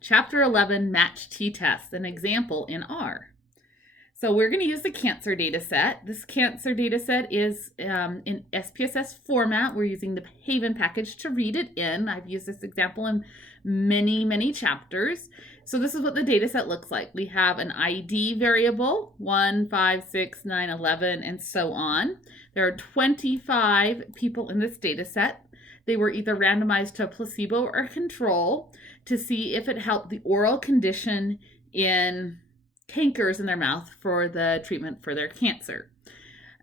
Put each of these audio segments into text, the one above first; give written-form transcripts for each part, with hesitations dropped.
Chapter 11, Match T-Test, an example in R. So we're going to use the cancer data set. This cancer data set is in SPSS format. We're using the Haven package to read it in. I've used this example in many chapters. So this is what the data set looks like. We have an ID variable, 1, 5, 6, 9, 11, and so on. There are 25 people in this data set. They were either randomized to a placebo or a control to see if it helped the oral condition in cankers in their mouth for the treatment for their cancer.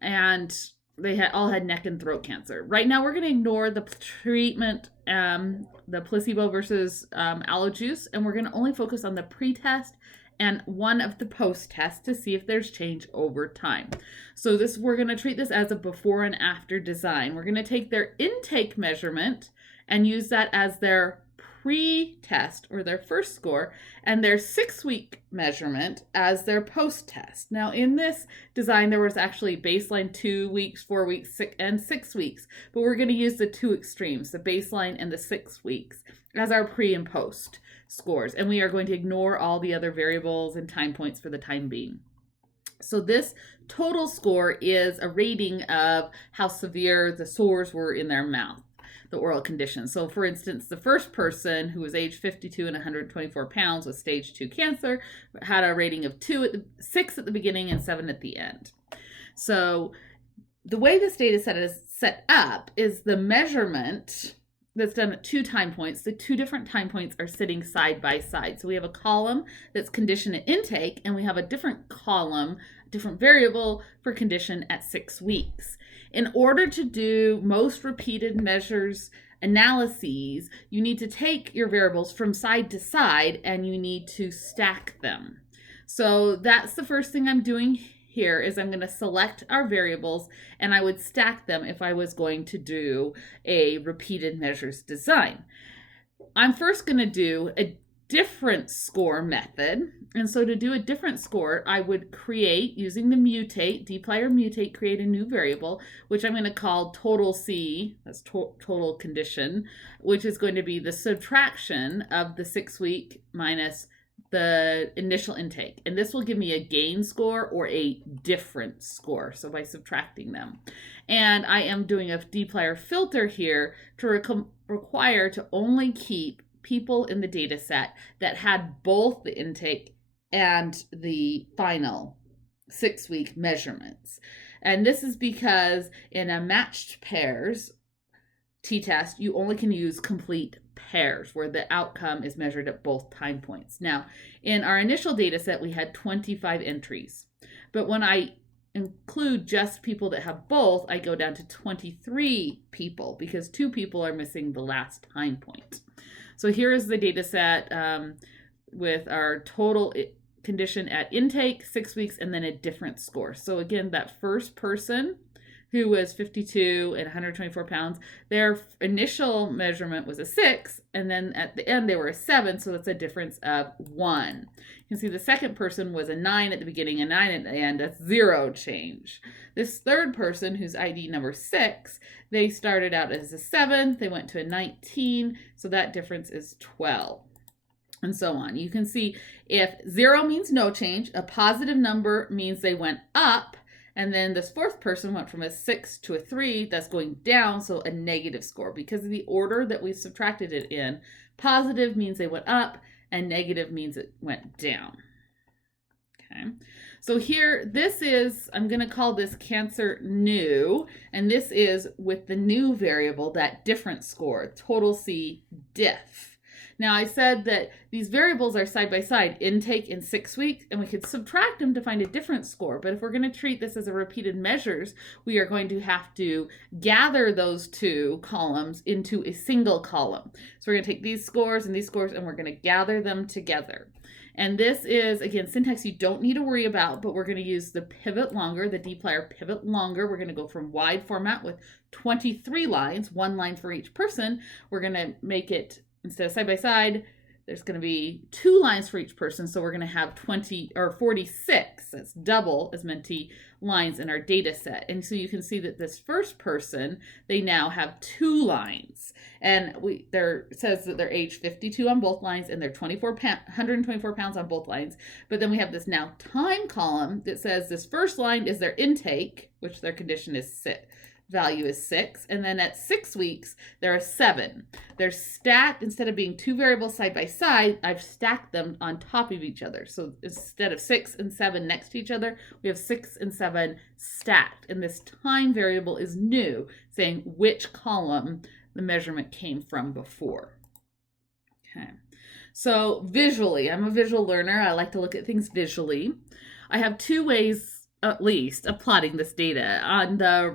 And they all had neck and throat cancer. Right now, we're going to ignore the treatment, the placebo versus aloe juice, and we're going to only focus on the pre-test and one of the post-tests to see if there's change over time. So we're going to treat this as a before and after design. We're going to take their intake measurement and use that as their pre-test or their first score, and their 6-week measurement as their post-test. Now in this design there was actually baseline 2 weeks, 4 weeks, and 6 weeks, but we're going to use the two extremes, the baseline and the 6 weeks, as our pre and post scores, and we are going to ignore all the other variables and time points for the time being. So this total score is a rating of how severe the sores were in their mouth, the oral condition. So for instance, the first person, who was age 52 and 124 pounds with stage 2 cancer, had a rating of 6 at the beginning and 7 at the end. So the way this data set is set up is the measurement that's done at 2 time points. The 2 different time points are sitting side by side. So we have a column that's condition at intake, and we have a different column, different variable for condition at 6 weeks. In order to do most repeated measures analyses, you need to take your variables from side to side and you need to stack them. So that's the first thing I'm doing here, is I'm going to select our variables and I would stack them if I was going to do a repeated measures design. I'm first going to do a different score method. And so to do a different score, I would create, using the mutate, dplyr mutate, create a new variable, which I'm going to call total C, that's total condition, which is going to be the subtraction of the 6-week minus the initial intake. And this will give me a gain score or a different score, so by subtracting them. And I am doing a dplyr filter here to require to only keep people in the data set that had both the intake and the final 6-week measurements. And this is because in a matched pairs t-test, you only can use complete pairs where the outcome is measured at both time points. Now, in our initial data set, we had 25 entries. But when I include just people that have both, I go down to 23 people because 2 people are missing the last time point. So here is the data set with our total condition at intake, 6 weeks, and then a different score. So again, that first person who was 52 and 124 pounds, their initial measurement was a 6, and then at the end they were a 7, so that's a difference of 1. You can see the second person was a 9 at the beginning, a 9 at the end, that's 0 change. This third person, who's ID number 6, they started out as a 7, they went to a 19, so that difference is 12. And so on. You can see if 0 means no change, a positive number means they went up, and then this fourth person went from a 6 to a 3, that's going down, so a negative score. Because of the order that we subtracted it in, positive means they went up, and negative means it went down. Okay, so here, this is, I'm going to call this cancer new, and this is with the new variable, that different score, total C diff. Now I said that these variables are side by side, intake in 6 weeks, and we could subtract them to find a different score. But if we're going to treat this as a repeated measures, we are going to have to gather those 2 columns into a single column. So we're going to take these scores and we're going to gather them together. And this is, again, syntax you don't need to worry about, but we're going to use the pivot longer, the dplyr pivot longer. We're going to go from wide format with 23 lines, 1 line for each person. We're going to make it, instead of side by side, there's going to be 2 lines for each person. So we're going to have 20 or 46. That's double as many lines in our data set. And so you can see that this first person, they now have 2 lines. And it says that they're age 52 on both lines and they're 124 pounds on both lines. But then we have this now time column that says this first line is their intake, which their condition is value is 6, and then at 6 weeks there are 7. They're stacked. Instead of being 2 variables side by side, I've stacked them on top of each other. So instead of 6 and 7 next to each other, we have 6 and 7 stacked, and this time variable is new, saying which column the measurement came from before. Okay, so visually, I'm a visual learner. I like to look at things visually. I have 2 ways at least of plotting this data. On the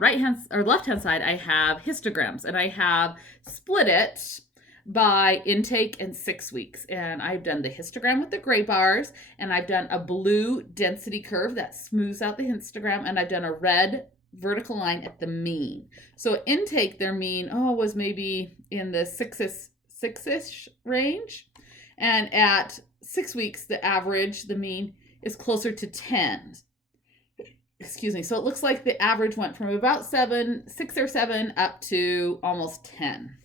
left-hand side, I have histograms, and I have split it by intake and 6 weeks. And I've done the histogram with the gray bars, and I've done a blue density curve that smooths out the histogram, and I've done a red vertical line at the mean. So intake, their mean, was maybe in the 6-ish range. And at 6 weeks, the average, the mean, is closer to 10. Excuse me. So it looks like the average went from about 6 or 7 up to almost 10.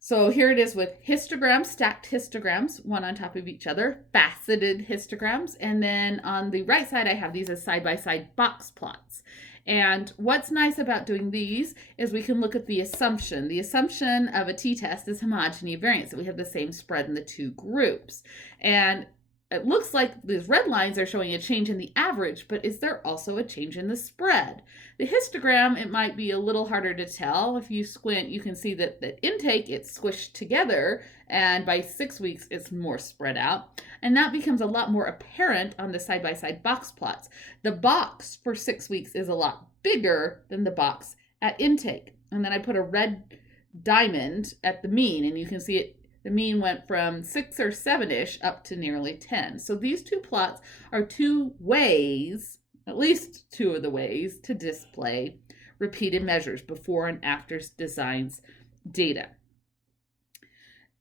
So here it is with histograms, stacked histograms, one on top of each other, faceted histograms. And then on the right side, I have these as side-by-side box plots. And what's nice about doing these is we can look at the assumption. The assumption of a t-test is homogeneous variance, that we have the same spread in the 2 groups. And it looks like these red lines are showing a change in the average, but is there also a change in the spread? The histogram, it might be a little harder to tell. If you squint, you can see that the intake, it's squished together, and by 6 weeks, it's more spread out. And that becomes a lot more apparent on the side-by-side box plots. The box for 6 weeks is a lot bigger than the box at intake. And then I put a red diamond at the mean, and you can see it. The mean went from 6 or 7-ish up to nearly 10. So these 2 plots are 2 ways, at least 2 of the ways, to display repeated measures before and after designs data.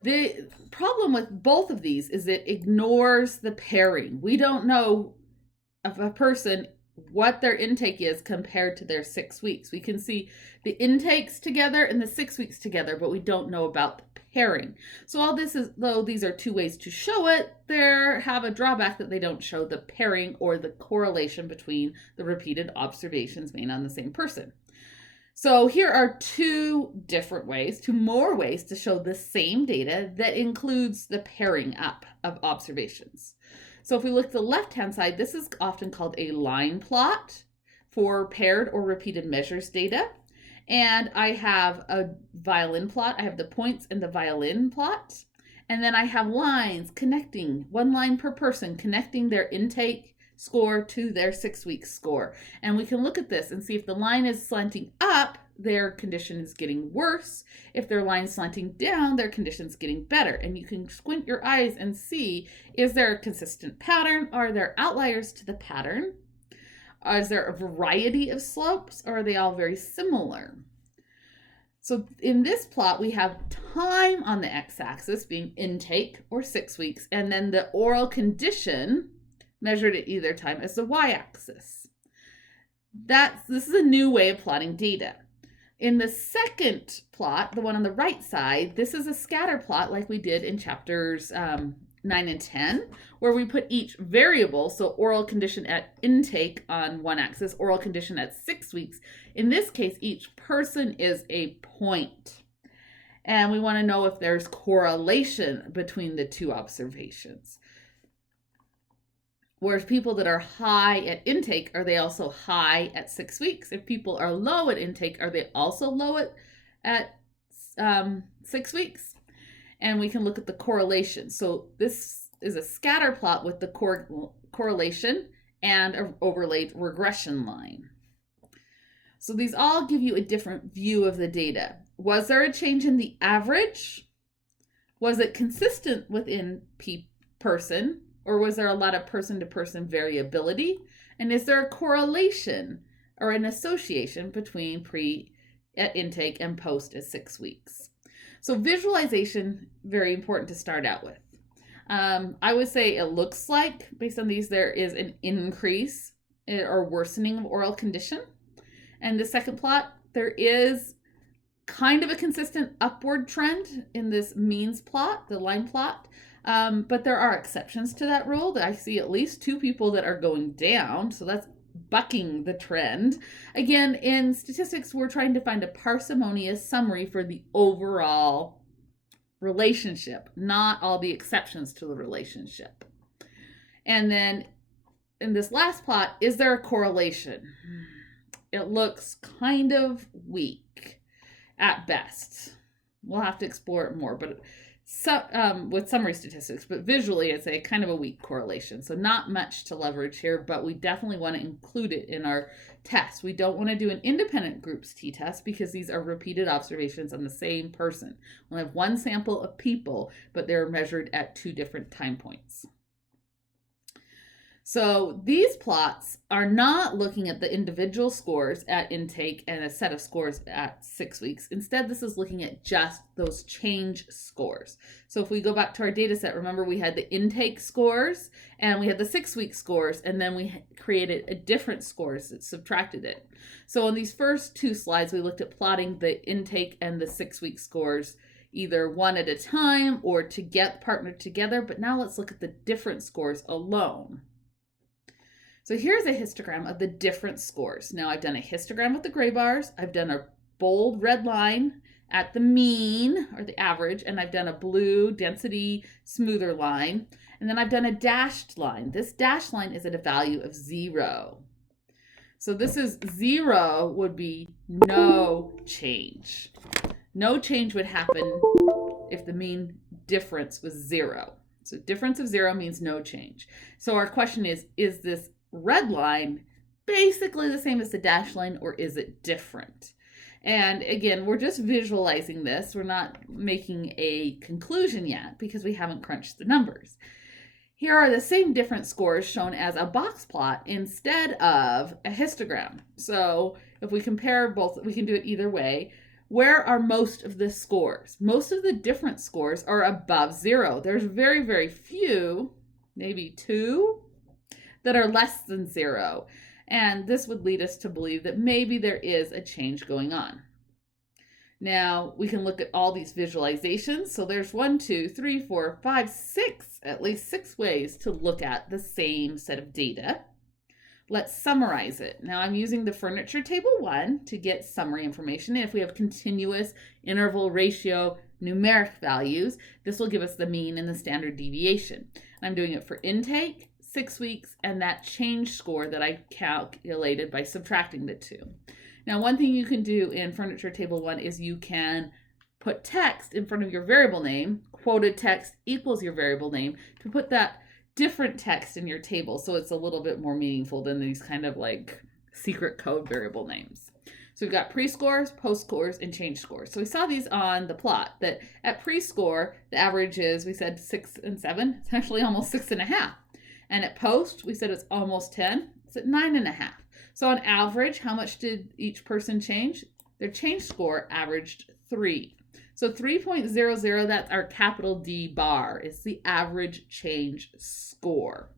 The problem with both of these is it ignores the pairing. We don't know of a person what their intake is compared to their 6 weeks. We can see the intakes together and the 6 weeks together, but we don't know about the pairing. So all this is, though these are 2 ways to show it, they have a drawback that they don't show the pairing or the correlation between the repeated observations made on the same person. So here are 2 different ways, 2 more ways to show the same data that includes the pairing up of observations. So if we look at the left-hand side, this is often called a line plot for paired or repeated measures data. And I have a violin plot. I have the points in the violin plot. And then I have lines connecting, 1 line per person, connecting their intake score to their 6-week score. And we can look at this and see if the line is slanting up, their condition is getting worse. If their line is slanting down, their condition is getting better. And you can squint your eyes and see, is there a consistent pattern? Are there outliers to the pattern? Is there a variety of slopes, or are they all very similar? So in this plot, we have time on the x-axis being intake or 6 weeks, and then the oral condition measured at either time as the y-axis. This is a new way of plotting data. In the second plot, the one on the right side, this is a scatter plot like we did in chapters 9 and 10, where we put each variable, so oral condition at intake on one axis, oral condition at 6 weeks. In this case, each person is a point. And we want to know if there's correlation between the 2 observations. Whereas people that are high at intake, are they also high at 6 weeks? If people are low at intake, are they also low at 6 weeks? And we can look at the correlation. So this is a scatter plot with the correlation and an overlaid regression line. So these all give you a different view of the data. Was there a change in the average? Was it consistent within person? Or was there a lot of person-to-person variability? And is there a correlation or an association between pre at intake and post at 6 weeks? So visualization, very important to start out with. I would say it looks like, based on these, there is an increase or worsening of oral condition. And the second plot, there is kind of a consistent upward trend in this means plot, the line plot. But there are exceptions to that rule. I see at least 2 people that are going down. So that's bucking the trend. Again, in statistics, we're trying to find a parsimonious summary for the overall relationship, not all the exceptions to the relationship. And then in this last plot, is there a correlation? It looks kind of weak at best. We'll have to explore it more, but with summary statistics, but visually it's a kind of a weak correlation. So not much to leverage here, but we definitely want to include it in our test. We don't want to do an independent groups t-test because these are repeated observations on the same person. We'll have one sample of people, but they're measured at 2 different time points. So these plots are not looking at the individual scores at intake and a set of scores at 6 weeks. Instead, this is looking at just those change scores. So if we go back to our data set, remember we had the intake scores and we had the 6-week scores, and then we created a different scores that subtracted it. So on these first 2 slides, we looked at plotting the intake and the 6-week scores either one at a time or to get partnered together. But now let's look at the different scores alone. So here's a histogram of the different scores. Now I've done a histogram with the gray bars. I've done a bold red line at the mean or the average, and I've done a blue density smoother line. And then I've done a dashed line. This dashed line is at a value of 0. So this is 0 would be no change. No change would happen if the mean difference was 0. So difference of 0 means no change. So our question is this red line basically the same as the dashed line, or is it different? And again, we're just visualizing this. We're not making a conclusion yet because we haven't crunched the numbers. Here are the same different scores shown as a box plot instead of a histogram. So if we compare both, we can do it either way. Where are most of the scores? Most of the different scores are above 0. There's very, very few, maybe 2, that are less than 0. And this would lead us to believe that maybe there is a change going on. Now we can look at all these visualizations. So there's 1, 2, 3, 4, 5, 6, at least 6 ways to look at the same set of data. Let's summarize it. Now I'm using the furniture table 1 to get summary information. And if we have continuous interval ratio numeric values, this will give us the mean and the standard deviation. I'm doing it for intake, 6 weeks, and that change score that I calculated by subtracting the 2. Now, one thing you can do in Furniture Table 1 is you can put text in front of your variable name, quoted text equals your variable name, to put that different text in your table so it's a little bit more meaningful than these kind of like secret code variable names. So we've got pre-scores, post-scores, and change scores. So we saw these on the plot that at pre-score, the average is, we said 6 and 7. It's actually almost 6.5. And at post, we said it's almost 10. It's at 9.5. So on average, how much did each person change? Their change score averaged 3. So 3.00, that's our capital D bar, is the average change score.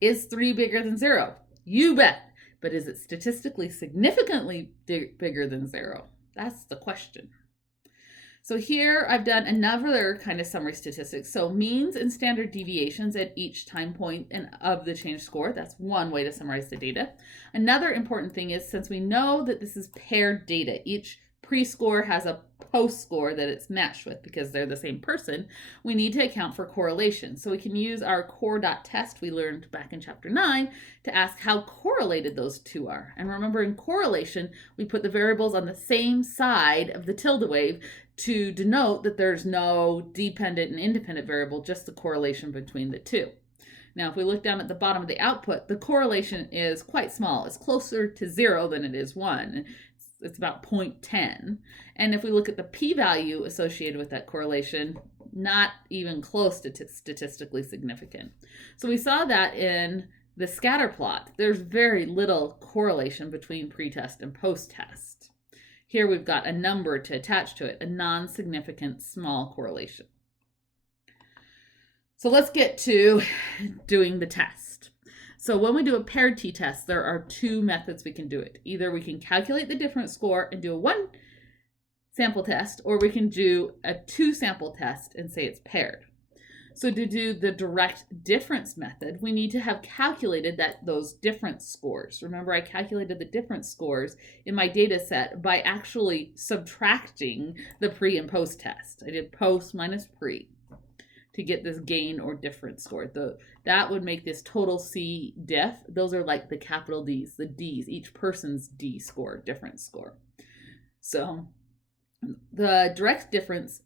Is 3 bigger than 0? You bet. But is it statistically significantly bigger than 0? That's the question. So here I've done another kind of summary statistics. So means and standard deviations at each time point and of the change score. That's one way to summarize the data. Another important thing is, since we know that this is paired data, each pre-score has a post-score that it's matched with because they're the same person, we need to account for correlation. So we can use our core.test we learned back in chapter 9 to ask how correlated those two are. And remember, in correlation, we put the variables on the same side of the tilde wave to denote that there's no dependent and independent variable, just the correlation between the two. Now, if we look down at the bottom of the output, the correlation is quite small. It's closer to 0 than it is 1. It's about 0.10. And if we look at the p-value associated with that correlation, not even close to statistically significant. So we saw that in the scatter plot. There's very little correlation between pre-test and post-test. Here we've got a number to attach to it, a non-significant small correlation. So let's get to doing the test. So when we do a paired t-test, there are two methods we can do it. Either we can calculate the difference score and do a 1 sample test, or we can do a 2 sample test and say it's paired. So to do the direct difference method, we need to have calculated those difference scores. Remember, I calculated the difference scores in my data set by actually subtracting the pre and post test. I did post minus pre to get this gain or difference score. That would make this total C diff. Those are like the capital D's, the D's, each person's D score, difference score. So the direct difference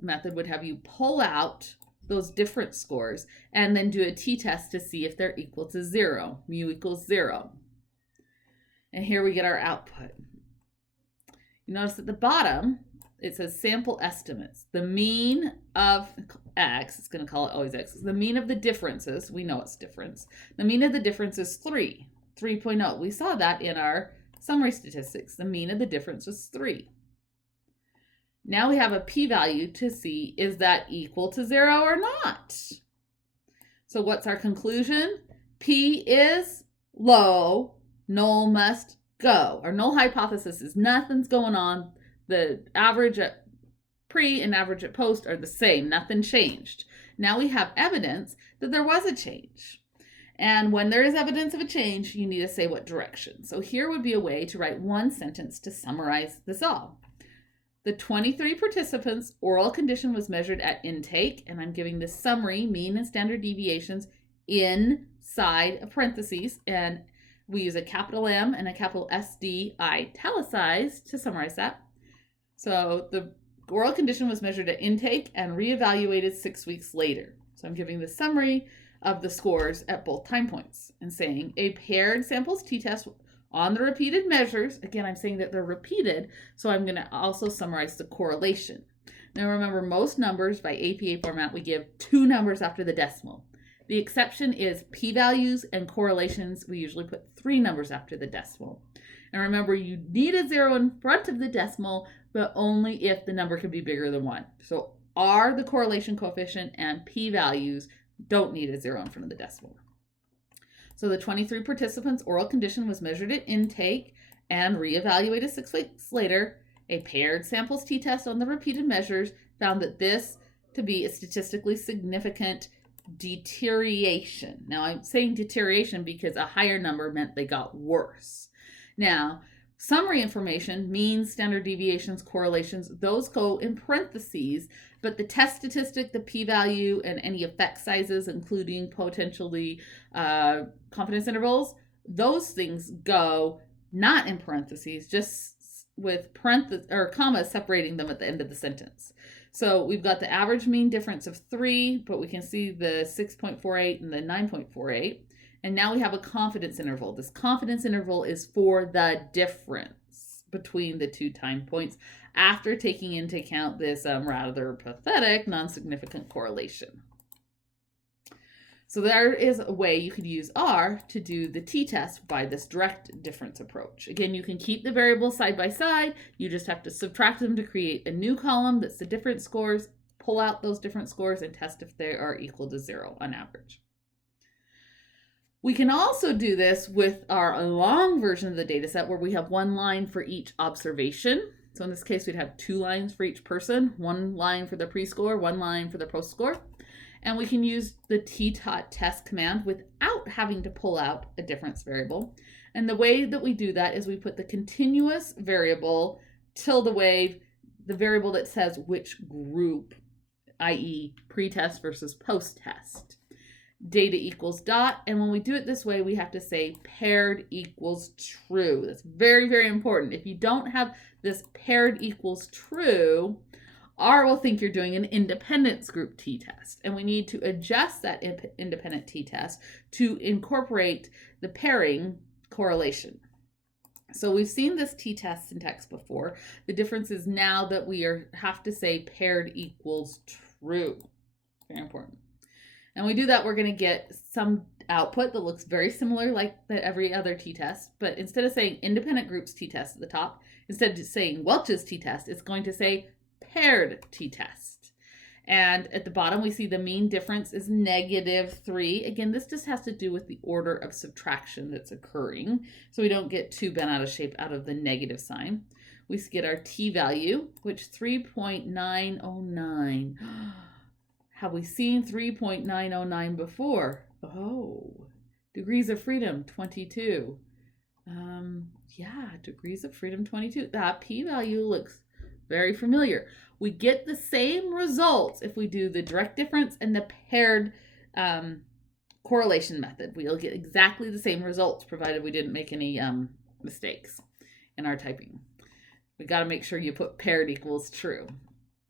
method would have you pull out those difference scores and then do a t-test to see if they're equal to 0, mu equals 0. And here we get our output. You notice at the bottom, it says sample estimates. The mean of X, it's going to call it always X, the mean of the differences, we know it's difference. The mean of the difference is 3.0. We saw that in our summary statistics. The mean of the difference was 3. Now we have a p-value to see, is that equal to 0 or not? So what's our conclusion? P is low, null must go. Our null hypothesis is nothing's going on. The average at pre and average at post are the same. Nothing changed. Now we have evidence that there was a change. And when there is evidence of a change, you need to say what direction. So here would be a way to write one sentence to summarize this all. The 23 participants' oral condition was measured at intake, and I'm giving the summary, mean and standard deviations, inside of parentheses, and we use a capital M and a capital SD italicized to summarize that. So the oral condition was measured at intake and reevaluated 6 weeks later. So I'm giving the summary of the scores at both time points and saying a paired samples t-test on the repeated measures. Again, I'm saying that they're repeated, so I'm going to also summarize the correlation. Now remember, most numbers by APA format, we give 2 numbers after the decimal. The exception is p-values and correlations. We usually put 3 numbers after the decimal. And remember, you need a 0 in front of the decimal, but only if the number can be bigger than 1. So R, the correlation coefficient, and p-values don't need a 0 in front of the decimal. So the 23 participants' oral condition was measured at intake and reevaluated 6 weeks later. A paired samples t-test on the repeated measures found that this to be a statistically significant deterioration. Now I'm saying deterioration because a higher number meant they got worse. Now, summary information, means, standard deviations, correlations, those go in parentheses, but the test statistic, the p-value, and any effect sizes, including potentially confidence intervals, those things go not in parentheses, just with parentheses or commas separating them at the end of the sentence. So we've got the average mean difference of 3, but we can see the 6.48 and the 9.48. And now we have a confidence interval. This confidence interval is for the difference between the 2 time points after taking into account this rather pathetic non-significant correlation. So there is a way you could use R to do the t-test by this direct difference approach. Again, you can keep the variables side by side. You just have to subtract them to create a new column that's the difference scores, pull out those different scores, and test if they are equal to 0 on average. We can also do this with our long version of the data set where we have 1 line for each observation. So in this case, we'd have 2 lines for each person, 1 line for the pre-score, 1 line for the post-score. And we can use the t-test command without having to pull out a difference variable. And the way that we do that is we put the continuous variable tilde wave, the variable that says which group, i.e. pre-test versus post-test. Data equals dot, and when we do it this way, we have to say paired equals true. That's very, very important. If you don't have this paired equals true, R will think you're doing an independence group t-test, and we need to adjust that independent t-test to incorporate the pairing correlation. So we've seen this t-test syntax before. The difference is now that we have to say paired equals true. Very important. And we do that, we're going to get some output that looks very similar like every other t-test, but instead of saying independent groups t-test at the top, instead of saying Welch's t-test, it's going to say paired t-test. And at the bottom, we see the mean difference is -3. Again, this just has to do with the order of subtraction that's occurring, so we don't get too bent out of shape out of the negative sign. We get our t-value, which 3.909. Have we seen 3.909 before? Oh, degrees of freedom, 22. Yeah, degrees of freedom, 22. That p-value looks very familiar. We get the same results if we do the direct difference and the paired correlation method. We'll get exactly the same results, provided we didn't make any mistakes in our typing. We got to make sure you put paired equals true.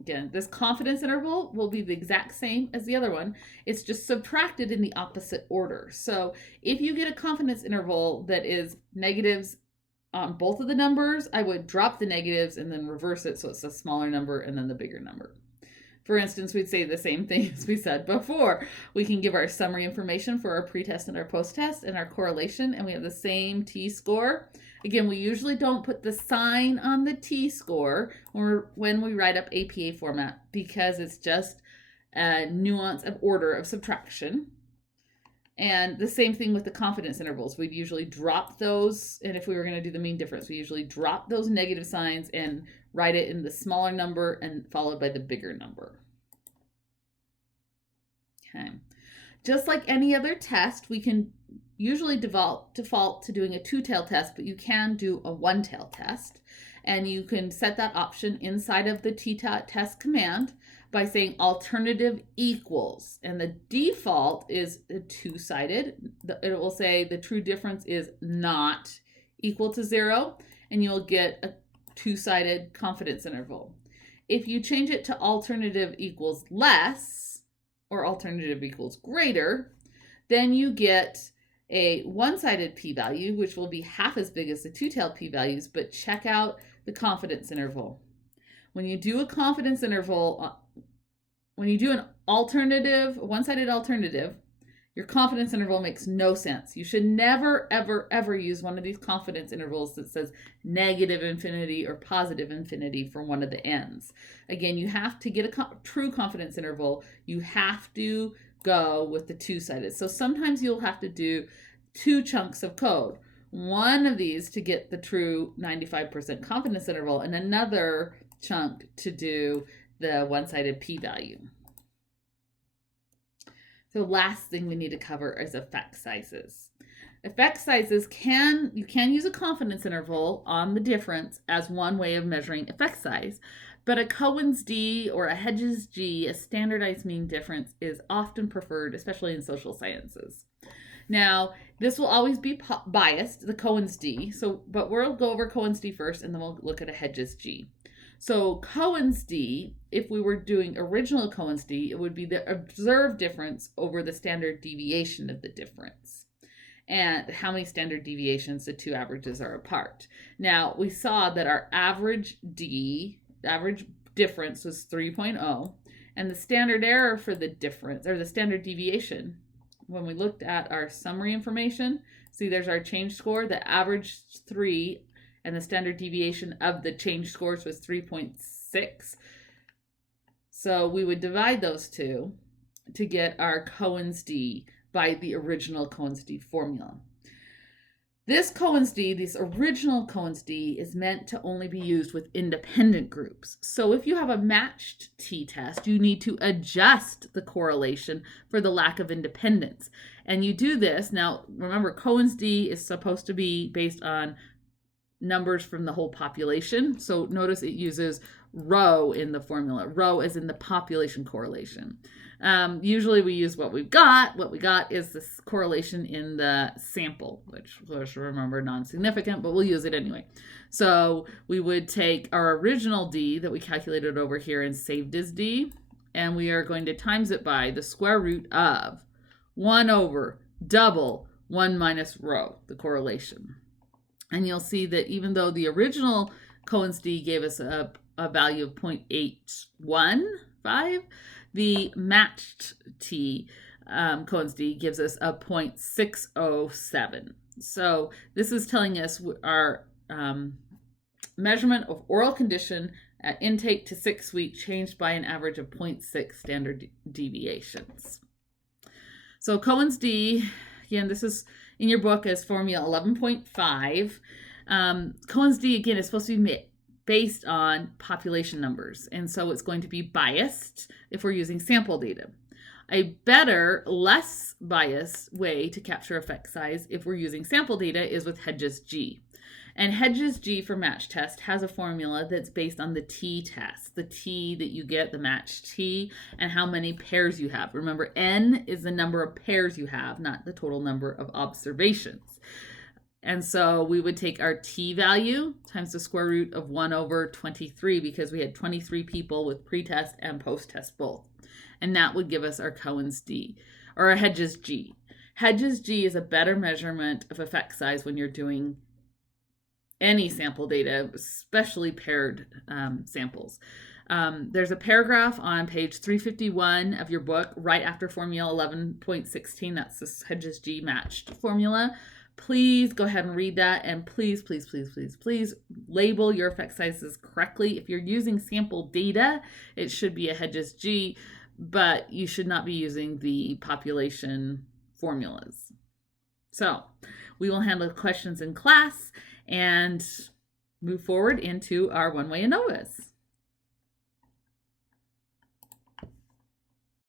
Again, this confidence interval will be the exact same as the other one. It's just subtracted in the opposite order. So if you get a confidence interval that is negatives on both of the numbers, I would drop the negatives and then reverse it so it's a smaller number and then the bigger number. For instance, we'd say the same thing as we said before. We can give our summary information for our pretest and our posttest and our correlation, and we have the same t-score. Again, we usually don't put the sign on the t-score when we write up APA format, because it's just a nuance of order of subtraction. And the same thing with the confidence intervals. We'd usually drop those, and if we were going to do the mean difference, we usually drop those negative signs and write it in the smaller number and followed by the bigger number. Okay. Just like any other test, we can usually default to doing a two-tailed test, but you can do a one-tailed test. And you can set that option inside of the t-test command by saying alternative equals. And the default is a two-sided. It will say the true difference is not equal to 0, and you'll get a two-sided confidence interval. If you change it to alternative equals less or alternative equals greater, then you get a one-sided p-value, which will be half as big as the two-tailed p-values, but check out the confidence interval. When you do a confidence interval, when you do an alternative, one-sided alternative, your confidence interval makes no sense. You should never, ever, ever use one of these confidence intervals that says negative infinity or positive infinity for one of the ends. Again, you have to get a true confidence interval. You have to go with the two-sided. So sometimes you'll have to do two chunks of code. One of these to get the true 95% confidence interval and another chunk to do the one-sided p-value. So last thing we need to cover is effect sizes. Effect sizes you can use a confidence interval on the difference as one way of measuring effect size, but a Cohen's d or a Hedges g, a standardized mean difference, is often preferred, especially in social sciences. Now, this will always be biased, the Cohen's d, but we'll go over Cohen's d first, and then we'll look at a Hedges g. So Cohen's d, if we were doing original Cohen's d, it would be the observed difference over the standard deviation of the difference, and how many standard deviations the two averages are apart. Now, we saw that our average difference was 3.0, and the standard error for the difference, or the standard deviation, when we looked at our summary information, see there's our change score, the average 3, and the standard deviation of the change scores was 3.6. So we would divide those two to get our Cohen's d by the original Cohen's d formula. This original Cohen's d, is meant to only be used with independent groups. So if you have a matched t-test, you need to adjust the correlation for the lack of independence. And you do this, now remember, Cohen's d is supposed to be based on numbers from the whole population. So notice it uses rho in the formula. Rho is in the population correlation. Usually we use what we've got. What we got is this correlation in the sample, which was, remember, non-significant, but we'll use it anyway. So we would take our original d that we calculated over here and saved as d, and we are going to times it by the square root of 1 over double 1 minus rho, the correlation. And you'll see that even though the original Cohen's d gave us a value of 0.815, the matched t Cohen's d gives us a 0.607. So this is telling us our measurement of oral condition at intake to 6 weeks changed by an average of 0.6 standard deviations. So Cohen's d, again, this is in your book as formula 11.5. Cohen's d, again, is supposed to be based on population numbers, and so it's going to be biased if we're using sample data. A better, less biased way to capture effect size if we're using sample data is with Hedges G. And Hedges G for match test has a formula that's based on the t-test, the t that you get, the match t, and how many pairs you have. Remember, n is the number of pairs you have, not the total number of observations. And so we would take our t value times the square root of 1 over 23 because we had 23 people with pre-test and post-test both. And that would give us our Cohen's d, or our Hedges G. Hedges G is a better measurement of effect size when you're doing any sample data, especially paired samples. There's a paragraph on page 351 of your book right after formula 11.16. That's the Hedges G matched formula. Please go ahead and read that, and please, please, please, please, please label your effect sizes correctly. If you're using sample data, it should be a Hedges G, but you should not be using the population formulas. So we will handle questions in class and move forward into our one-way Anovas.